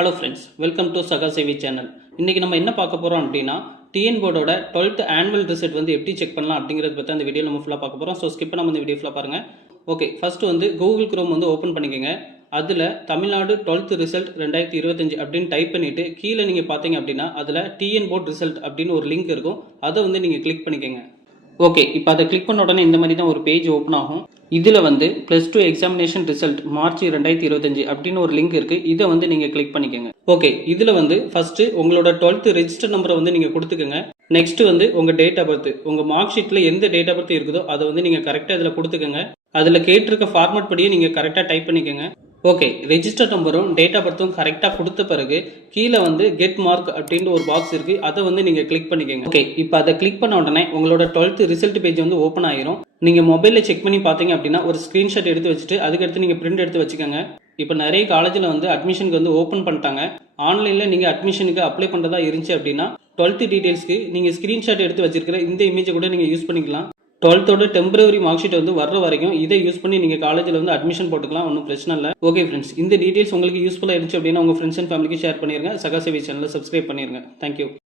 Hello friends, welcome to சகா சேவி channel. இன்றைக்கி நம்ம என்ன பார்க்க போகிறோம் அப்படின்னா, டிஎன் போர்டோட 12th ஆனுவல் ரிசல்ட் வந்து எப்படி செக் பண்ணலாம் அப்படிங்கிறத பற்றி அந்த வீடியோ நம்ம ஃபுல்லாக பார்க்க போகிறோம். ஸோ ஸ்கிப் பண்ணாமல் இந்த வீடியோ ஃபுல்லாக பாருங்கள். ஓகே, ஃபஸ்ட்டு வந்து கூகுள் குரோம் வந்து ஓப்பன் பண்ணிக்கோங்க. அதில் தமிழ்நாடு 12th ரிசல்ட் 2025 அப்படின்னு டைப் பண்ணிவிட்டு கீழே நீங்கள் பார்த்தீங்க அப்படின்னா அதில் டிஎன் போர்ட் ரிசல்ட் அப்படின்னு ஒரு லிங்க் இருக்கும். அதை வந்து நீங்கள் கிளிக் பண்ணிக்கோங்க. ஓகே, இப்போ அதை கிளிக் பண்ண உடனே இந்த மாதிரி தான் ஒரு பேஜ் ஓப்பன் ஆகும். இதில் வந்து +2 எக்ஸாமினேஷன் ரிசல்ட் மார்ச் 2025 அப்படின்னு ஒரு லிங்க் இருக்குது. இதை வந்து நீங்கள் கிளிக் பண்ணிக்கோங்க. ஓகே, இதில் வந்து ஃபஸ்ட்டு உங்களோட 12th ரெஜிஸ்டர் நம்பரை வந்து நீங்கள் கொடுத்துக்கோங்க. நெக்ஸ்ட் வந்து உங்கள் டேட் ஆஃப் பர்த், உங்கள் மார்க் ஷீட்டில் எந்த டேட் ஆஃப் பர்த் இருக்குதோ அதை வந்து நீங்கள் கரெக்டாக இதில் கொடுத்துக்கோங்க. அதில் கேட்டிருக்க ஃபார்மேட் படியே நீங்கள் கரெக்டாக டைப் பண்ணிக்கோங்க. ஓகே, ரெஜிஸ்டர் நம்பரும் டேட் ஆஃப் பர்த்தும் கரெக்டாக கொடுத்த பிறகு கீழே வந்து கெட் மார்க் அப்படின்ற ஒரு பாக்ஸ் இருக்குது. அதை வந்து நீங்கள் கிளிக் பண்ணிக்கோங்க. ஓகே, இப்போ அதை கிளிக் பண்ண உடனே உங்களோட 12th ரிசல்ட் பேஜ் வந்து ஓப்பன் ஆயிரும். நீங்கள் மொபைலில் செக் பண்ணி பார்த்தீங்க அப்படின்னா ஒரு ஸ்க்ரீன்ஷாட் எடுத்து வச்சுட்டு அதுக்கடுத்து நீங்கள் பிரிண்ட் எடுத்து வச்சுக்கோங்க. இப்போ நிறைய காலேஜில் வந்து அட்மிஷனுக்கு வந்து ஓப்பன் பண்ணிட்டாங்க. ஆன்லைனில் நீங்கள் அட்மிஷனுக்கு அப்ளை பண்ணுறதா இருந்துச்சு அப்படின்னா 12th டீட்டெயில்ஸ்க்கு நீங்கள் ஸ்க்ரீன்ஷாட் எடுத்து வச்சிருக்கிற இந்த இமேஜை கூட நீங்கள் யூஸ் பண்ணிக்கலாம். 12th டெம்பரரி மார்க் ஷீட் வந்து வர்ற வரைக்கும் இதை யூஸ் பண்ணி நீங்கள் காலேஜில் வந்து அட்மிஷன் போட்டுக்கலாம். ஒன்றும் பிரச்சனை இல்லை. ஓகே ஃப்ரெண்ட்ஸ், இந்த டீட்டெயில்ஸ் உங்களுக்கு யூஸ்ஃபுல்லாக இருந்துச்சு அப்படின்னா உங்கள் ஃப்ரெண்ட்ஸ் அண்ட் ஃபேமிலிக்கு ஷேர் பண்ணிடுங்க. சகா சேவி சேனலை சப்ஸ்கிரைப் பண்ணிடுங்க. தேங்க்யூ.